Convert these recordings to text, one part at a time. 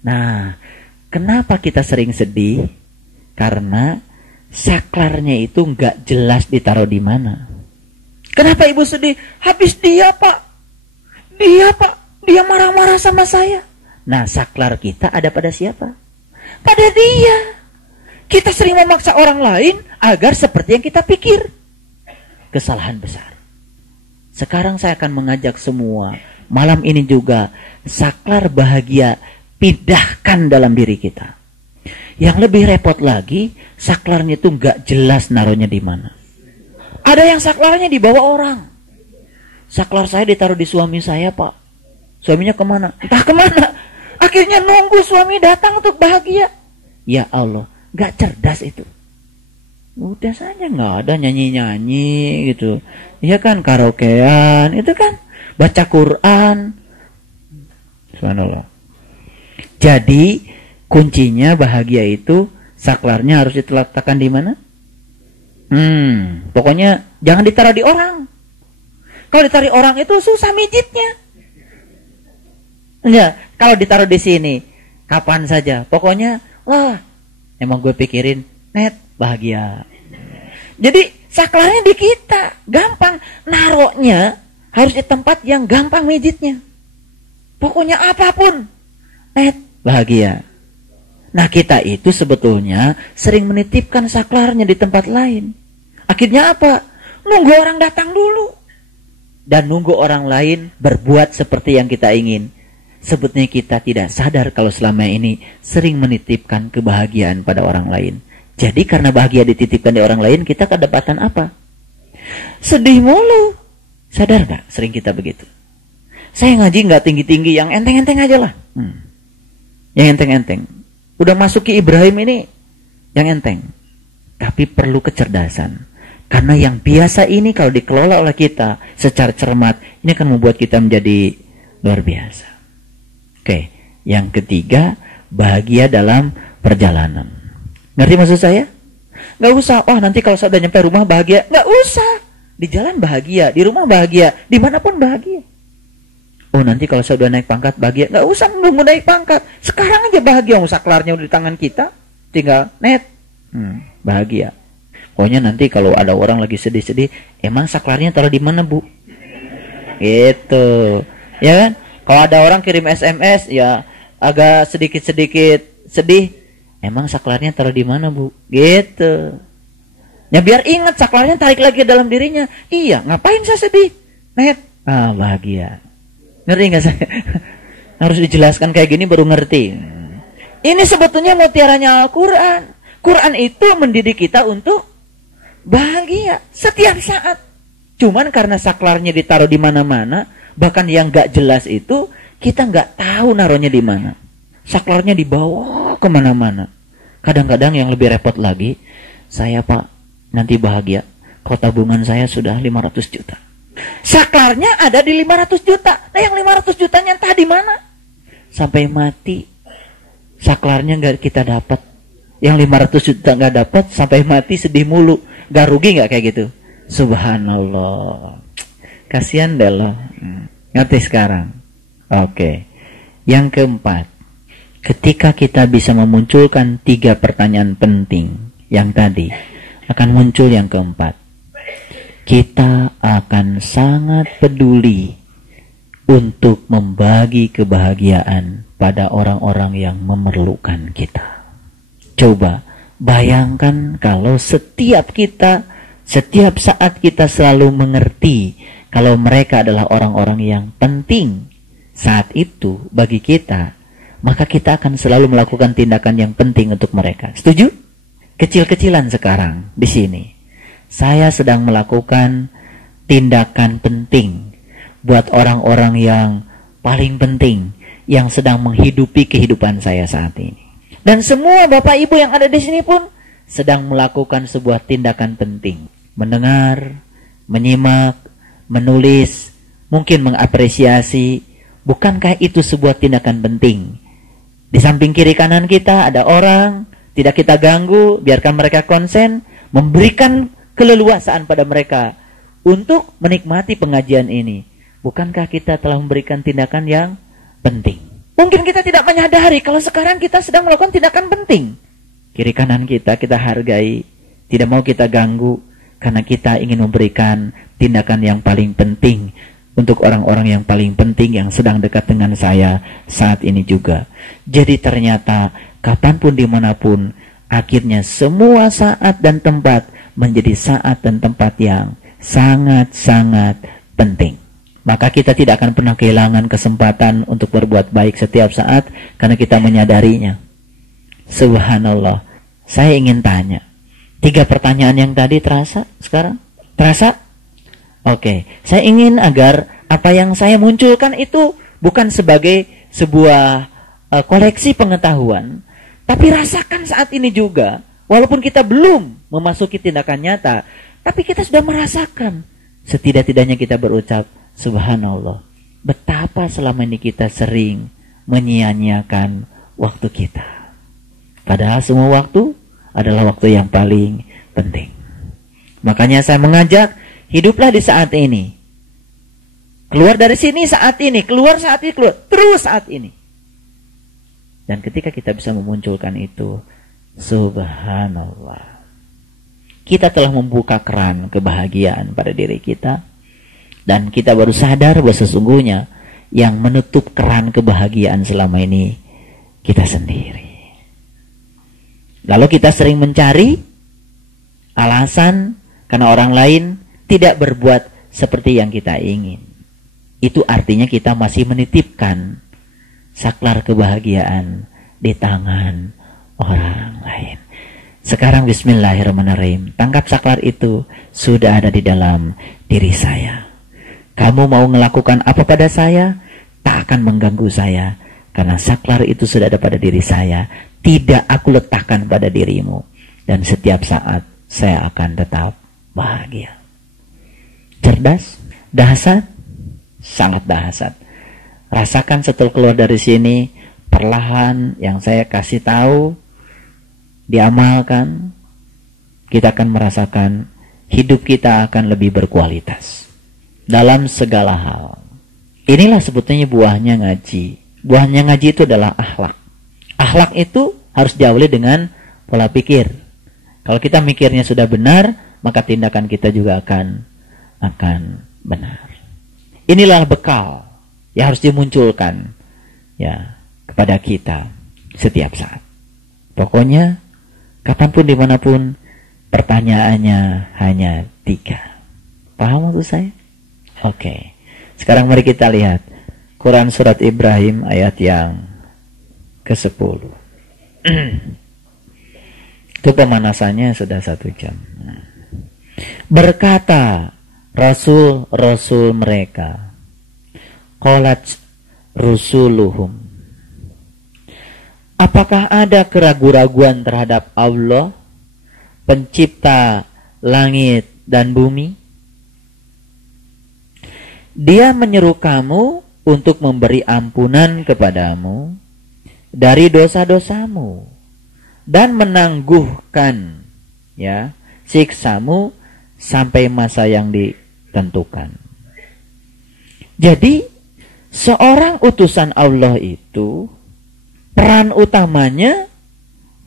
Nah, kenapa kita sering sedih? Karena saklarnya itu nggak jelas ditaruh di mana. Kenapa ibu sedih? Habis dia pak, dia marah-marah sama saya. Nah, saklar kita ada pada siapa? Pada dia. Kita sering memaksa orang lain agar seperti yang kita pikir. Kesalahan besar. Sekarang saya akan mengajak semua, malam ini juga, saklar bahagia pindahkan dalam diri kita. Yang lebih repot lagi, saklarnya itu nggak jelas naruhnya di mana. Ada yang saklarnya dibawa orang. Saklar saya ditaruh di suami saya, Pak. Suaminya kemana? Entah kemana. Akhirnya nunggu suami datang untuk bahagia. Ya Allah, nggak cerdas itu. Udah saja nggak ada nyanyi-nyanyi gitu. Iya kan, karaokean, itu kan baca Quran. Subhanallah. Jadi kuncinya bahagia itu saklarnya harus diletakkan di mana? Pokoknya jangan ditaruh di orang. Kalau ditaruh di orang itu susah mijitnya. Enggak, kalau ditaruh di sini kapan saja. Pokoknya wah, emang gue pikirin net bahagia. Jadi saklarnya di kita, gampang naruhnya harus di tempat yang gampang mijitnya. Pokoknya apapun net bahagia. Nah, kita itu sebetulnya sering menitipkan saklarnya di tempat lain. Akhirnya apa? Nunggu orang datang dulu. Dan nunggu orang lain berbuat seperti yang kita ingin. Sebetulnya kita tidak sadar kalau selama ini sering menitipkan kebahagiaan pada orang lain. Jadi karena bahagia dititipkan di orang lain, kita kedapatan apa? Sedih mulu. Sadar gak? Sering kita begitu. Saya ngaji gak tinggi-tinggi, yang enteng-enteng aja lah. Yang enteng-enteng. Udah masuk ke Ibrahim ini yang enteng. Tapi perlu kecerdasan. Karena yang biasa ini kalau dikelola oleh kita secara cermat, ini akan membuat kita menjadi luar biasa. Oke, yang ketiga, bahagia dalam perjalanan. Ngerti maksud saya? Gak usah, wah nanti kalau saya udah nyampe rumah bahagia. Gak usah. Di jalan bahagia, di rumah bahagia, dimanapun bahagia. Oh nanti kalau saya udah naik pangkat bahagia. Gak usah nunggu naik pangkat. Sekarang aja bahagia. Saklarnya udah di tangan kita. Tinggal net. Bahagia. Pokoknya nanti kalau ada orang lagi sedih-sedih. Emang saklarnya taruh di mana bu? Gitu. Ya kan? Kalau ada orang kirim SMS. Ya agak sedikit-sedikit sedih. Emang saklarnya taruh di mana bu? Gitu. Ya biar ingat saklarnya tarik lagi ke dalam dirinya. Iya ngapain saya sedih? Net. Bahagia. Ngerti nggak saya? Harus dijelaskan kayak gini baru ngerti. Ini sebetulnya mutiaranya Al-Quran. Quran itu mendidik kita untuk bahagia setiap saat. Cuman karena saklarnya ditaruh di mana-mana, bahkan yang nggak jelas itu kita nggak tahu naruhnya di mana. Saklarnya dibawa kemana-mana. Kadang-kadang yang lebih repot lagi, saya pak nanti bahagia. Kalau tabungan saya sudah 500 juta. Saklarnya ada di 500 juta. Nah yang 500 jutanya entah di mana. Sampai mati saklarnya nggak kita dapat. Yang 500 juta nggak dapat sampai mati sedih mulu. Gak rugi nggak kayak gitu? Subhanallah. Kasihan deh loh. Ngerti sekarang? Oke. Yang keempat, ketika kita bisa memunculkan 3 pertanyaan penting yang tadi, akan muncul yang keempat. Kita akan sangat peduli untuk membagi kebahagiaan pada orang-orang yang memerlukan kita. Coba bayangkan kalau setiap saat kita selalu mengerti kalau mereka adalah orang-orang yang penting saat itu bagi kita, maka kita akan selalu melakukan tindakan yang penting untuk mereka. Setuju? Kecil-kecilan sekarang di sini. Saya sedang melakukan tindakan penting buat orang-orang yang paling penting yang sedang menghidupi kehidupan saya saat ini. Dan semua Bapak Ibu yang ada di sini pun sedang melakukan sebuah tindakan penting. Mendengar, menyimak, menulis, mungkin mengapresiasi. Bukankah itu sebuah tindakan penting? Di samping kiri kanan kita ada orang, tidak kita ganggu, biarkan mereka konsen, memberikan keleluasaan pada mereka untuk menikmati pengajian ini. Bukankah kita telah memberikan tindakan yang penting? Mungkin kita tidak menyadari kalau sekarang kita sedang melakukan tindakan penting. Kiri kanan kita hargai, tidak mau kita ganggu, karena kita ingin memberikan tindakan yang paling penting untuk orang-orang yang paling penting yang sedang dekat dengan saya saat ini juga. Jadi ternyata kapanpun dimanapun, akhirnya semua saat dan tempat menjadi saat dan tempat yang sangat-sangat penting. Maka kita tidak akan pernah kehilangan kesempatan untuk berbuat baik setiap saat karena kita menyadarinya. Subhanallah. Saya ingin tanya, 3 pertanyaan yang tadi terasa sekarang? Terasa? Oke. Saya ingin agar apa yang saya munculkan itu bukan sebagai sebuah koleksi pengetahuan, tapi rasakan saat ini juga. Walaupun kita belum memasuki tindakan nyata, tapi kita sudah merasakan. Setidak-tidaknya kita berucap, Subhanallah, betapa selama ini kita sering menyia-nyiakan waktu kita. Padahal semua waktu adalah waktu yang paling penting. Makanya saya mengajak, hiduplah di saat ini. Keluar dari sini saat ini, keluar saat ini, keluar terus saat ini. Dan ketika kita bisa memunculkan itu, Subhanallah, kita telah membuka keran kebahagiaan pada diri kita. Dan kita baru sadar bahwa sesungguhnya yang menutup keran kebahagiaan selama ini kita sendiri. Lalu kita sering mencari alasan karena orang lain tidak berbuat seperti yang kita ingin. Itu artinya kita masih menitipkan saklar kebahagiaan di tangan orang lain. Sekarang bismillahirrahmanirrahim, tangkap saklar itu sudah ada di dalam diri saya. Kamu mau melakukan apa pada saya, tak akan mengganggu saya. Karena saklar itu sudah ada pada diri saya. Tidak aku letakkan pada dirimu. Dan setiap saat saya akan tetap bahagia. Cerdas? Dahsyat? Sangat dahsyat. Rasakan setelah keluar dari sini, perlahan yang saya kasih tahu, diamalkan, kita akan merasakan hidup kita akan lebih berkualitas. Dalam segala hal. Inilah sebetulnya buahnya ngaji. Buahnya ngaji itu adalah akhlak. Akhlak itu harus diawali dengan pola pikir. Kalau kita mikirnya sudah benar, maka tindakan kita juga akan benar. Inilah bekal yang harus dimunculkan ya kepada kita setiap saat. Pokoknya kapanpun dimanapun, pertanyaannya hanya 3. Paham maksud saya? Oke. Sekarang mari kita lihat Quran surat Ibrahim ayat yang ke-10. Itu pemanasannya sudah 1 jam. Berkata Rasul-Rasul mereka, qalat rusuluhum, apakah ada keraguan-raguan terhadap Allah, pencipta langit dan bumi? Dia menyeru kamu untuk memberi ampunan kepadamu dari dosa-dosamu dan menangguhkan ya siksamu sampai masa yang ditentukan. Jadi seorang utusan Allah itu peran utamanya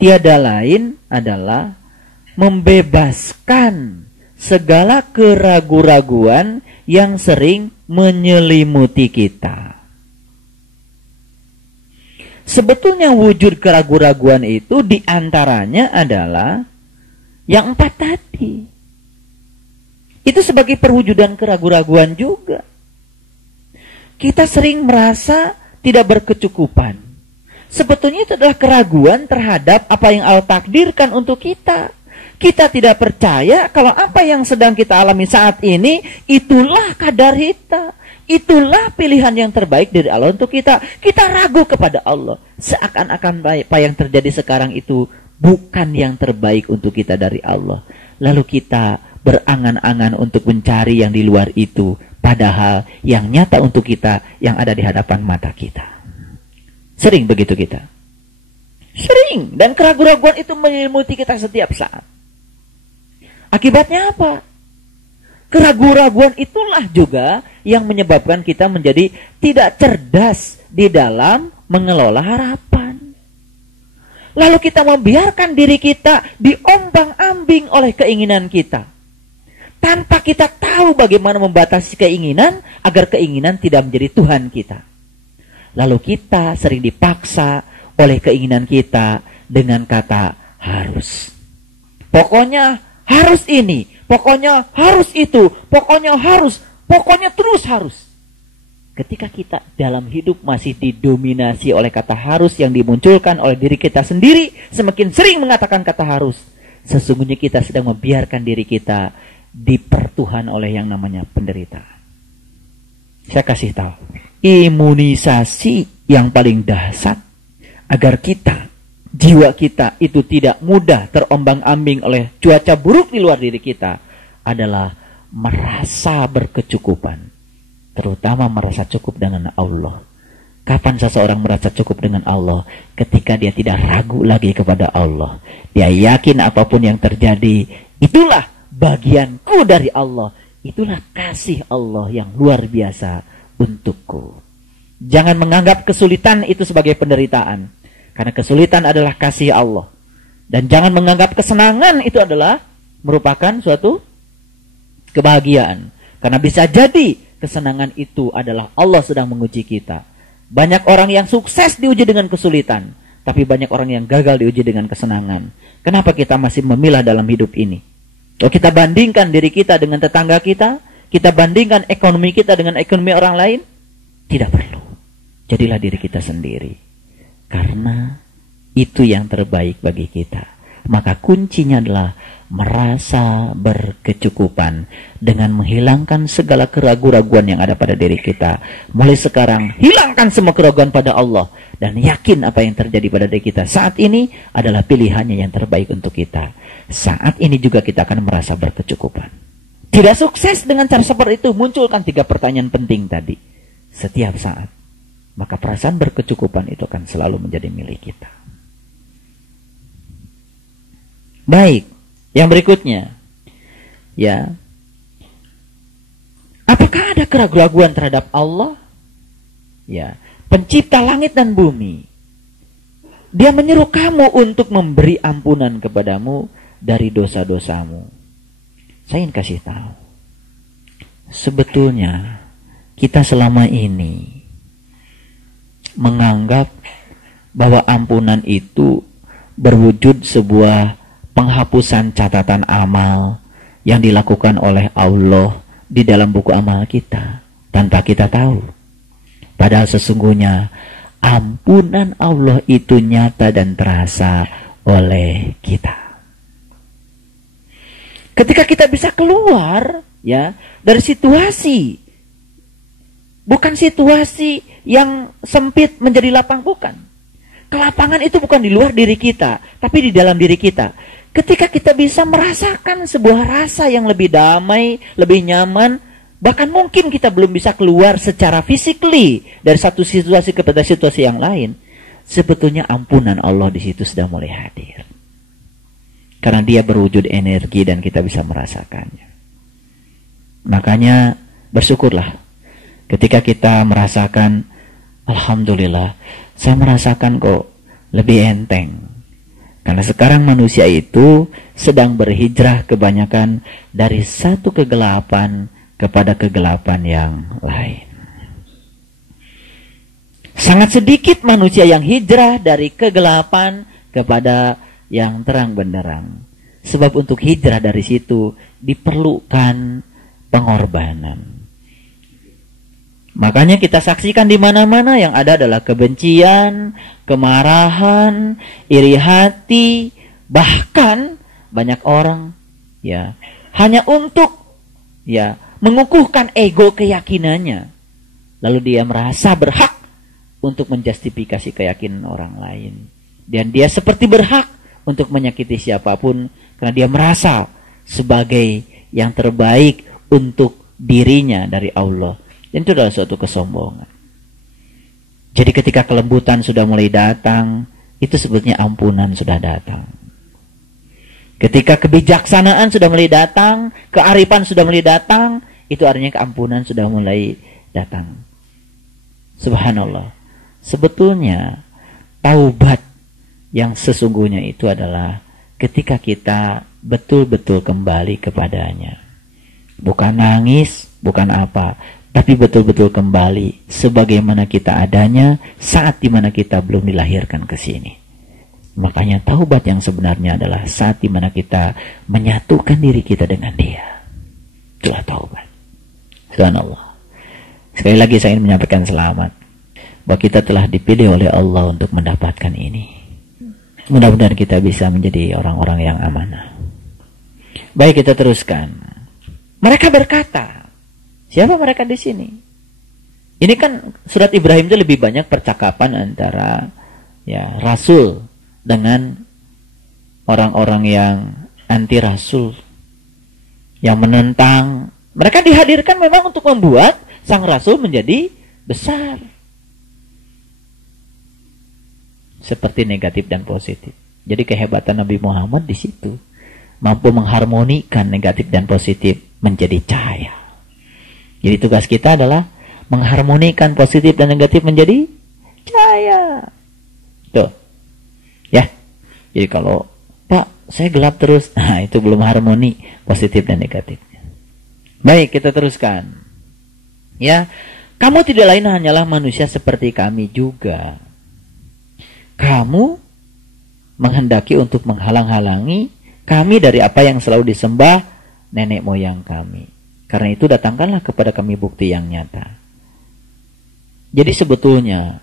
tiada lain adalah membebaskan segala keraguan-raguan yang sering menyelimuti kita. Sebetulnya wujud keraguan-raguan itu diantaranya adalah yang 4 tadi. Itu sebagai perwujudan keraguan-raguan juga. Kita sering merasa tidak berkecukupan. Sebetulnya itu adalah keraguan terhadap apa yang Allah takdirkan untuk kita. Kita tidak percaya kalau apa yang sedang kita alami saat ini, itulah kadar kita. Itulah pilihan yang terbaik dari Allah untuk kita. Kita ragu kepada Allah. Seakan-akan apa yang terjadi sekarang itu bukan yang terbaik untuk kita dari Allah. Lalu kita berangan-angan untuk mencari yang di luar itu. Padahal yang nyata untuk kita, yang ada di hadapan mata kita. Sering begitu kita. Sering. Dan keraguan-raguan itu menyelimuti kita setiap saat. Akibatnya apa? Keraguan-raguan itulah juga yang menyebabkan kita menjadi tidak cerdas di dalam mengelola harapan. Lalu kita membiarkan diri kita diombang-ambing oleh keinginan kita. Tanpa kita tahu bagaimana membatasi keinginan agar keinginan tidak menjadi Tuhan kita. Lalu kita sering dipaksa oleh keinginan kita dengan kata harus. Pokoknya harus ini, pokoknya harus itu, pokoknya harus, pokoknya terus harus. Ketika kita dalam hidup masih didominasi oleh kata harus yang dimunculkan oleh diri kita sendiri, semakin sering mengatakan kata harus, sesungguhnya kita sedang membiarkan diri kita dipertuhan oleh yang namanya penderitaan. Saya kasih tahu, imunisasi yang paling dahsyat agar kita, jiwa kita itu tidak mudah terombang-ambing oleh cuaca buruk di luar diri kita adalah merasa berkecukupan. Terutama merasa cukup dengan Allah. Kapan seseorang merasa cukup dengan Allah? Ketika dia tidak ragu lagi kepada Allah. Dia yakin apapun yang terjadi, itulah bagianku dari Allah. Itulah kasih Allah yang luar biasa untukku. Jangan menganggap kesulitan itu sebagai penderitaan. Karena kesulitan adalah kasih Allah. Dan jangan menganggap kesenangan itu adalah merupakan suatu kebahagiaan. Karena bisa jadi kesenangan itu adalah Allah sedang menguji kita. Banyak orang yang sukses diuji dengan kesulitan, tapi banyak orang yang gagal diuji dengan kesenangan. Kenapa kita masih memilah dalam hidup ini? Kalau kita bandingkan diri kita dengan tetangga kita bandingkan ekonomi kita dengan ekonomi orang lain, tidak perlu. Jadilah diri kita sendiri. Karena itu yang terbaik bagi kita. Maka kuncinya adalah merasa berkecukupan dengan menghilangkan segala keraguan-raguan yang ada pada diri kita. Mulai sekarang, hilangkan semua keraguan pada Allah dan yakin apa yang terjadi pada diri kita saat ini adalah pilihannya yang terbaik untuk kita. Saat ini juga kita akan merasa berkecukupan. Tidak sukses dengan cara seperti itu, munculkan 3 pertanyaan penting tadi. Setiap saat, maka perasaan berkecukupan itu akan selalu menjadi milik kita. Baik, yang berikutnya, ya, apakah ada keraguan terhadap Allah? Ya, pencipta langit dan bumi. Dia menyuruh kamu untuk memberi ampunan kepadamu dari dosa-dosamu. Saya ingin kasih tahu, sebetulnya kita selama ini menganggap bahwa ampunan itu berwujud sebuah penghapusan catatan amal yang dilakukan oleh Allah di dalam buku amal kita tanpa kita tahu. Padahal sesungguhnya ampunan Allah itu nyata dan terasa oleh kita. Ketika kita bisa keluar ya dari situasi, bukan situasi yang sempit menjadi lapang, bukan. Kelapangan itu bukan di luar diri kita, tapi di dalam diri kita. Ketika kita bisa merasakan sebuah rasa yang lebih damai, lebih nyaman, bahkan mungkin kita belum bisa keluar secara physically dari satu situasi kepada situasi yang lain, sebetulnya ampunan Allah di situ sudah mulai hadir. Karena dia berwujud energi dan kita bisa merasakannya. Makanya bersyukurlah ketika kita merasakan, alhamdulillah, saya merasakan kok lebih enteng. Karena sekarang manusia itu sedang berhijrah kebanyakan dari satu kegelapan kepada kegelapan yang lain. Sangat sedikit manusia yang hijrah dari kegelapan kepada yang terang benderang. Sebab untuk hijrah dari situ diperlukan pengorbanan. Makanya kita saksikan di mana-mana yang ada adalah kebencian, kemarahan, iri hati, bahkan banyak orang ya hanya untuk ya mengukuhkan ego keyakinannya. Lalu dia merasa berhak untuk menjustifikasi keyakinan orang lain. Dan dia seperti berhak untuk menyakiti siapapun karena dia merasa sebagai yang terbaik untuk dirinya dari Allah. Dan itu adalah suatu kesombongan. Jadi ketika kelembutan sudah mulai datang, itu sebetulnya ampunan sudah datang. Ketika kebijaksanaan sudah mulai datang, kearifan sudah mulai datang, itu artinya keampunan sudah mulai datang. Subhanallah. Sebetulnya taubat yang sesungguhnya itu adalah ketika kita betul-betul kembali kepadanya. Bukan nangis, bukan apa, tapi betul-betul kembali sebagaimana kita adanya saat dimana kita belum dilahirkan ke sini. Makanya taubat yang sebenarnya adalah saat dimana kita menyatukan diri kita dengan Dia. Itulah taubat. Subhanallah. Sekali lagi saya ingin menyampaikan selamat bahwa kita telah dipilih oleh Allah untuk mendapatkan ini. Mudah-mudahan kita bisa menjadi orang-orang yang amanah. Baik, kita teruskan. Mereka berkata, siapa mereka di sini? Ini kan surat Ibrahim itu lebih banyak percakapan antara ya Rasul dengan orang-orang yang anti Rasul, yang menentang. Mereka dihadirkan memang untuk membuat sang Rasul menjadi besar. Seperti negatif dan positif. Jadi kehebatan Nabi Muhammad di situ. Mampu mengharmonikan negatif dan positif menjadi cahaya. Jadi tugas kita adalah mengharmonikan positif dan negatif menjadi cahaya. Tuh. Ya. Jadi kalau, Pak, saya gelap terus. Nah, itu belum harmoni positif dan negatifnya. Baik, kita teruskan. Ya. Kamu tidak lain hanyalah manusia seperti kami juga. Kamu menghendaki untuk menghalang-halangi kami dari apa yang selalu disembah nenek moyang kami. Karena itu datangkanlah kepada kami bukti yang nyata. Jadi sebetulnya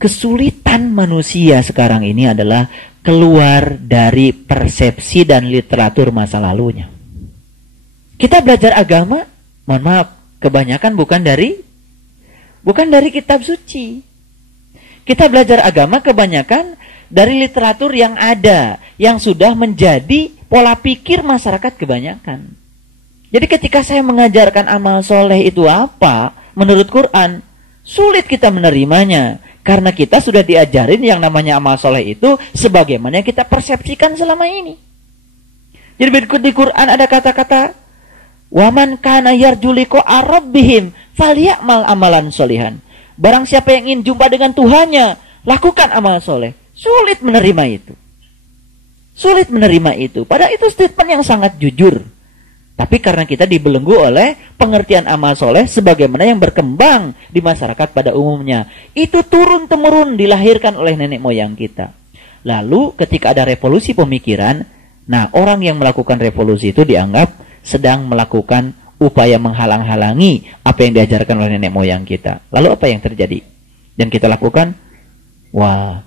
kesulitan manusia sekarang ini adalah keluar dari persepsi dan literatur masa lalunya. Kita belajar agama, mohon maaf, kebanyakan bukan dari kitab suci. Kita belajar agama kebanyakan dari literatur yang ada, yang sudah menjadi pola pikir masyarakat kebanyakan. Jadi ketika saya mengajarkan amal soleh itu apa, menurut Quran, sulit kita menerimanya. Karena kita sudah diajarin yang namanya amal soleh itu sebagaimana yang kita persepsikan selama ini. Jadi berikut di Quran ada kata-kata, "Waman kana yarju liqa'a rabbihim falyamal amalan solihan." Barang siapa yang ingin jumpa dengan Tuhannya, lakukan amal soleh. Sulit menerima itu. Sulit menerima itu. Padahal itu statement yang sangat jujur. Tapi karena kita dibelenggu oleh pengertian amal soleh sebagaimana yang berkembang di masyarakat pada umumnya. Itu turun-temurun dilahirkan oleh nenek moyang kita. Lalu ketika ada revolusi pemikiran, nah orang yang melakukan revolusi itu dianggap sedang melakukan upaya menghalang-halangi apa yang diajarkan oleh nenek moyang kita. Lalu apa yang terjadi? Dan kita lakukan, wah,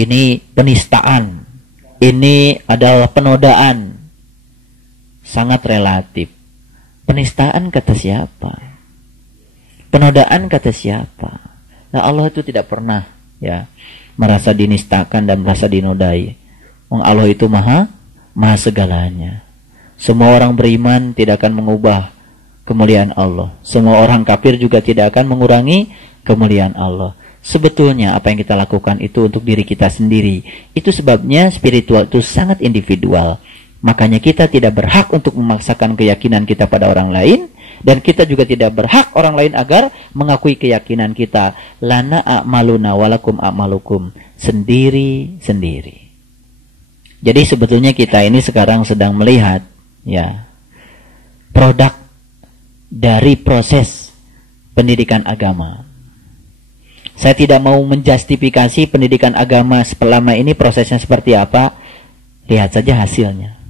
ini penistaan. Ini adalah penodaan. Sangat relatif. Penistaan kata siapa? Penodaan kata siapa? Nah, Allah itu tidak pernah ya merasa dinistakan dan merasa dinodai. Allah itu maha segalanya. Semua orang beriman tidak akan mengubah kemuliaan Allah. Semua orang kafir juga tidak akan mengurangi kemuliaan Allah. Sebetulnya apa yang kita lakukan itu untuk diri kita sendiri. Itu sebabnya spiritual itu sangat individual. Makanya kita tidak berhak untuk memaksakan keyakinan kita pada orang lain. Dan kita juga tidak berhak orang lain agar mengakui keyakinan kita. Lana a'maluna walakum a'malukum. Sendiri-sendiri. Jadi sebetulnya kita ini sekarang sedang melihat ya produk dari proses pendidikan agama. Saya tidak mau menjustifikasi pendidikan agama selama ini prosesnya seperti apa. Lihat saja hasilnya.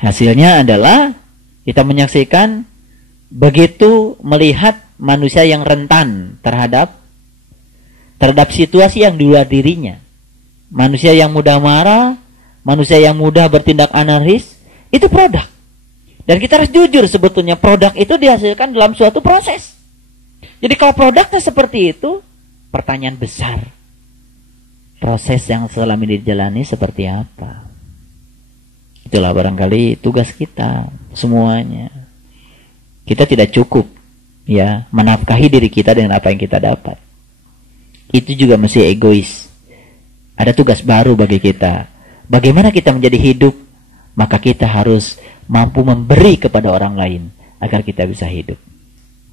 Hasilnya adalah kita menyaksikan begitu melihat manusia yang rentan terhadap situasi yang di luar dirinya. Manusia yang mudah marah, manusia yang mudah bertindak anarkis, itu produk. Dan kita harus jujur sebetulnya produk itu dihasilkan dalam suatu proses. Jadi kalau produknya seperti itu, pertanyaan besar. Proses yang selama ini dijalani seperti apa? Itulah barangkali tugas kita semuanya. Kita tidak cukup ya menafkahi diri kita dengan apa yang kita dapat. Itu juga mesti egois. Ada tugas baru bagi kita. Bagaimana kita menjadi hidup? Maka kita harus mampu memberi kepada orang lain agar kita bisa hidup.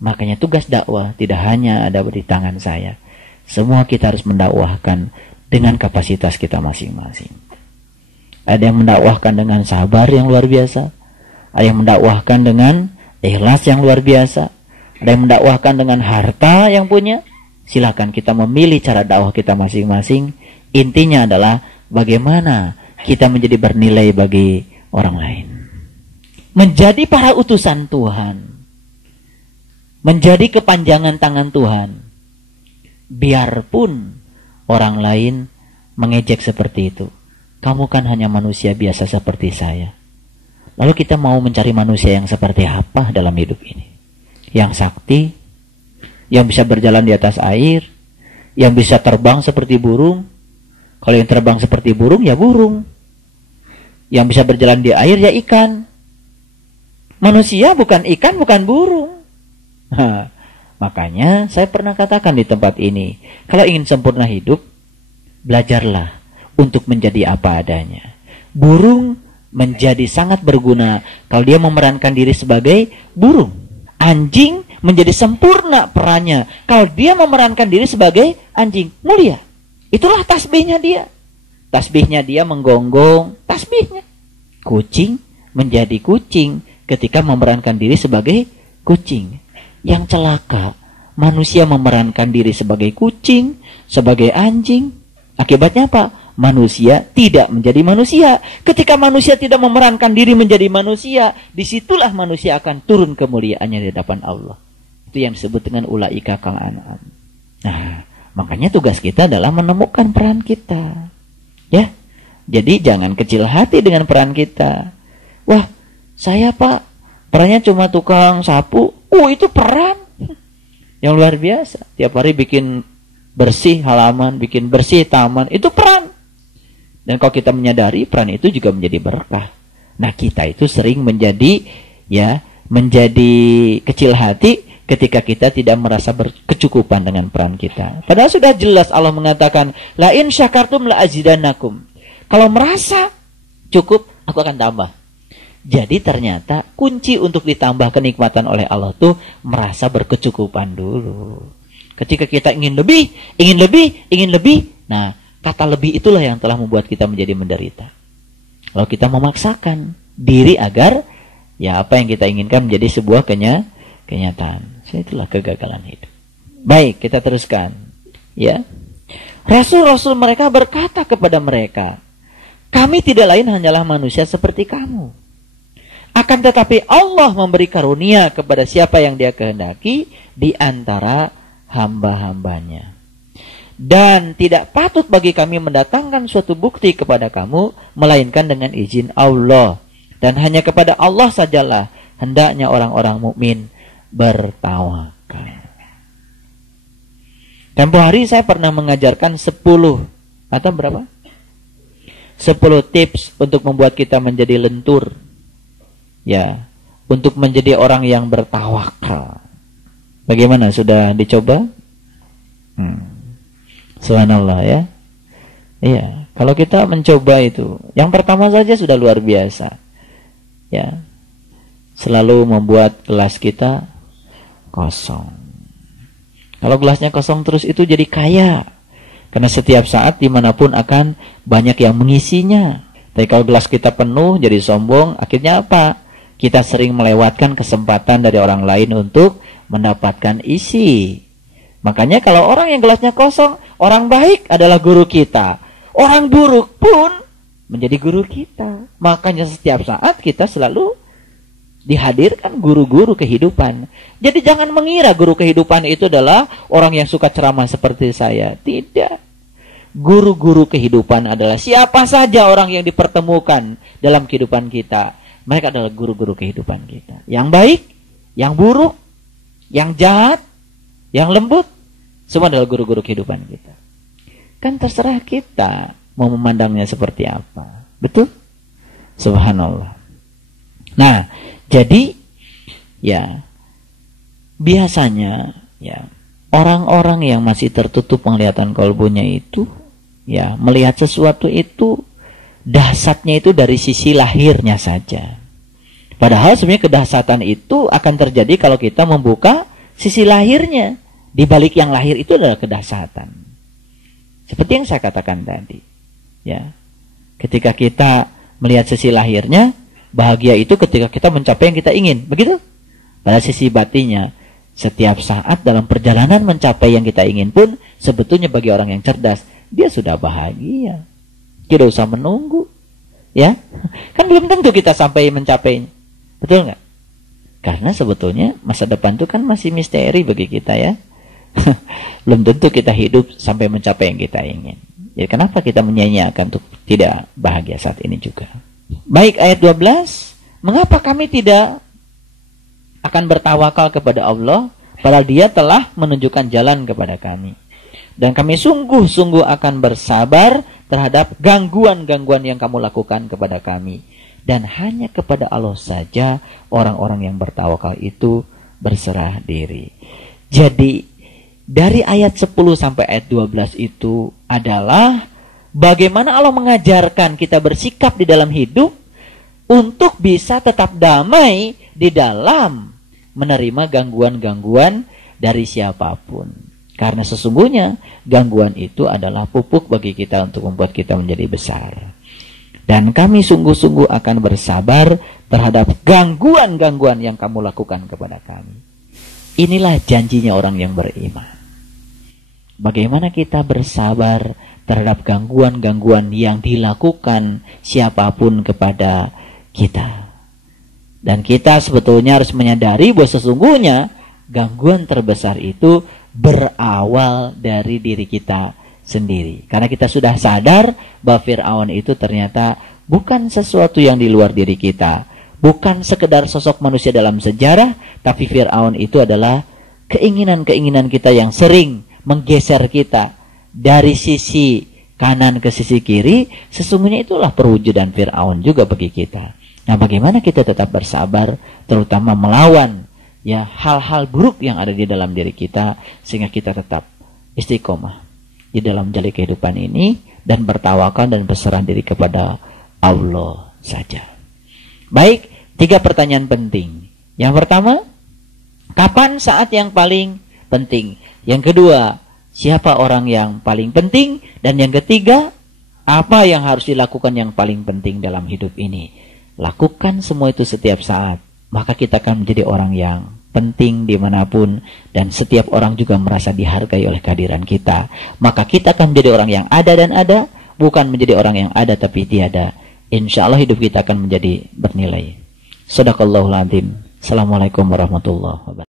Makanya tugas dakwah tidak hanya ada di tangan saya. Semua kita harus mendakwahkan dengan kapasitas kita masing-masing. Ada yang mendakwahkan dengan sabar yang luar biasa, ada yang mendakwahkan dengan ikhlas yang luar biasa, ada yang mendakwahkan dengan harta yang punya. Silakan kita memilih cara dakwah kita masing-masing. Intinya adalah bagaimana kita menjadi bernilai bagi orang lain. Menjadi para utusan Tuhan, menjadi kepanjangan tangan Tuhan. Biarpun orang lain mengejek seperti itu, kamu kan hanya manusia biasa seperti saya. Lalu kita mau mencari manusia yang seperti apa dalam hidup ini? Yang sakti, yang bisa berjalan di atas air, yang bisa terbang seperti burung. Kalau yang terbang seperti burung, ya burung. Yang bisa berjalan di air, ya ikan. Manusia bukan ikan, bukan burung. Makanya saya pernah katakan di tempat ini, kalau ingin sempurna hidup, belajarlah untuk menjadi apa adanya. Burung menjadi sangat berguna kalau dia memerankan diri sebagai burung. Anjing menjadi sempurna perannya kalau dia memerankan diri sebagai anjing mulia. Itulah tasbihnya dia. Tasbihnya dia menggonggong tasbihnya. Kucing menjadi kucing ketika memerankan diri sebagai kucing. Yang celaka, manusia memerankan diri sebagai kucing, sebagai anjing. Akibatnya apa? Manusia tidak menjadi manusia. Ketika manusia tidak memerankan diri menjadi manusia, disitulah manusia akan turun kemuliaannya di hadapan Allah. Itu yang disebut dengan ulaika kal an'am. Nah, makanya tugas kita adalah menemukan peran kita. Ya, jadi jangan kecil hati dengan peran kita. Wah, saya Pak, perannya cuma tukang sapu. Itu peran yang luar biasa. Tiap hari bikin bersih halaman, bikin bersih taman, itu peran. Dan kalau kita menyadari peran itu juga menjadi berkah. Nah, kita itu sering menjadi kecil hati ketika kita tidak merasa berkecukupan dengan peran kita. Padahal sudah jelas Allah mengatakan, la in syakartum la azidannakum. Kalau merasa cukup, aku akan tambah. Jadi ternyata kunci untuk ditambah kenikmatan oleh Allah tuh merasa berkecukupan dulu. Ketika kita ingin lebih, nah kata lebih itulah yang telah membuat kita menjadi menderita. Kalau kita memaksakan diri agar apa yang kita inginkan menjadi sebuah kenyataan. Itulah kegagalan hidup. Baik, kita teruskan. Ya. Rasul-rasul mereka berkata kepada mereka, kami tidak lain hanyalah manusia seperti kamu. Akan tetapi Allah memberi karunia kepada siapa yang Dia kehendaki di antara hamba-hambanya. Dan tidak patut bagi kami mendatangkan suatu bukti kepada kamu melainkan dengan izin Allah. Dan hanya kepada Allah sajalah hendaknya orang-orang mukmin bertawakal. Tempo hari saya pernah mengajarkan 10 atau berapa? 10 tips untuk membuat kita menjadi lentur. Ya, untuk menjadi orang yang bertawakal. Bagaimana, sudah dicoba? Subhanallah ya. Iya, kalau kita mencoba itu, yang pertama saja sudah luar biasa. Ya. Selalu membuat gelas kita kosong. Kalau gelasnya kosong terus itu jadi kaya. Karena setiap saat dimanapun akan banyak yang mengisinya. Tapi kalau gelas kita penuh jadi sombong, akhirnya apa? Kita sering melewatkan kesempatan dari orang lain untuk mendapatkan isi. Makanya kalau orang yang gelasnya kosong, orang baik adalah guru kita. Orang buruk pun menjadi guru kita. Makanya setiap saat kita selalu dihadirkan guru-guru kehidupan. Jadi jangan mengira guru kehidupan itu adalah orang yang suka ceramah seperti saya. Tidak. Guru-guru kehidupan adalah siapa saja orang yang dipertemukan dalam kehidupan kita. Mereka adalah guru-guru kehidupan kita. Yang baik, yang buruk, yang jahat, yang lembut, semua adalah guru-guru kehidupan kita. Kan terserah kita mau memandangnya seperti apa. Betul? Subhanallah. Nah, jadi biasanya orang-orang yang masih tertutup penglihatan kolbunya itu melihat sesuatu itu dahsyatnya itu dari sisi lahirnya saja. Padahal sebenarnya kedahsyatan itu akan terjadi kalau kita membuka sisi lahirnya. Di balik yang lahir itu adalah kedahsyatan. Seperti yang saya katakan tadi. Ya. Ketika kita melihat sisi lahirnya, bahagia itu ketika kita mencapai yang kita ingin. Begitu? Pada sisi batinnya, setiap saat dalam perjalanan mencapai yang kita ingin pun, sebetulnya bagi orang yang cerdas, dia sudah bahagia. Tidak usah menunggu. Ya, kan belum tentu kita sampai mencapainya. Betul nggak? Karena sebetulnya masa depan itu kan masih misteri bagi kita ya. Belum tentu kita hidup sampai mencapai yang kita ingin. Jadi kenapa kita menyanyiakan untuk tidak bahagia saat ini juga? Baik, ayat 12. Mengapa kami tidak akan bertawakal kepada Allah, padahal Dia telah menunjukkan jalan kepada kami. Dan kami sungguh-sungguh akan bersabar terhadap gangguan-gangguan yang kamu lakukan kepada kami. Dan hanya kepada Allah saja orang-orang yang bertawakal itu berserah diri. Jadi dari ayat 10 sampai ayat 12 itu adalah bagaimana Allah mengajarkan kita bersikap di dalam hidup untuk bisa tetap damai di dalam menerima gangguan-gangguan dari siapapun. Karena sesungguhnya gangguan itu adalah pupuk bagi kita untuk membuat kita menjadi besar. Dan kami sungguh-sungguh akan bersabar terhadap gangguan-gangguan yang kamu lakukan kepada kami. Inilah janjinya orang yang beriman. Bagaimana kita bersabar terhadap gangguan-gangguan yang dilakukan siapapun kepada kita. Dan kita sebetulnya harus menyadari bahwa sesungguhnya gangguan terbesar itu berawal dari diri kita sendiri. Karena kita sudah sadar bahwa Fir'aun itu ternyata bukan sesuatu yang di luar diri kita. Bukan sekedar sosok manusia dalam sejarah, tapi Fir'aun itu adalah keinginan-keinginan kita yang sering menggeser kita dari sisi kanan ke sisi kiri. Sesungguhnya itulah perwujudan Fir'aun juga bagi kita. Nah, bagaimana kita tetap bersabar, terutama melawan ya hal-hal buruk yang ada di dalam diri kita, sehingga kita tetap istiqomah di dalam menjalani kehidupan ini dan bertawakal dan berserah diri kepada Allah saja. Baik, 3 pertanyaan penting. Yang pertama, kapan saat yang paling penting? Yang kedua, siapa orang yang paling penting? Dan yang ketiga, apa yang harus dilakukan yang paling penting dalam hidup ini? Lakukan semua itu setiap saat, maka kita akan menjadi orang yang penting dimanapun, dan setiap orang juga merasa dihargai oleh kehadiran kita. Maka kita akan menjadi orang yang ada dan ada, bukan menjadi orang yang ada tapi tiada. Insya Allah hidup kita akan menjadi bernilai. Shadaqallahul adzim. Assalamualaikum warahmatullahi wabarakatuh.